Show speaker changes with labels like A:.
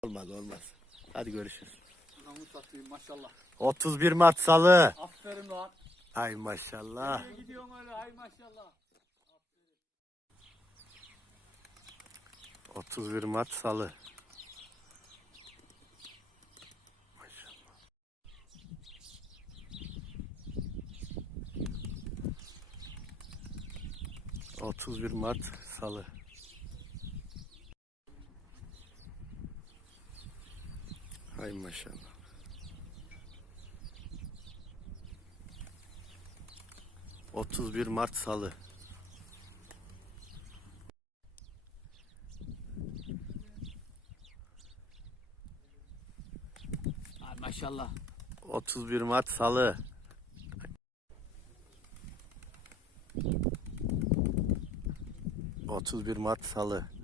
A: Olmaz olmaz. Hadi görüşürüz.
B: Namı satayım maşallah.
A: 31 Mart Salı.
B: Aferin lan.
A: Ay maşallah.
B: Nereye gidiyorsun öyle hay maşallah.
A: 31 Mart Salı. Maşallah. 31 Mart Salı. Hay maşallah. 31 Mart Salı.
B: Hay maşallah.
A: 31 Mart Salı. 31 Mart Salı.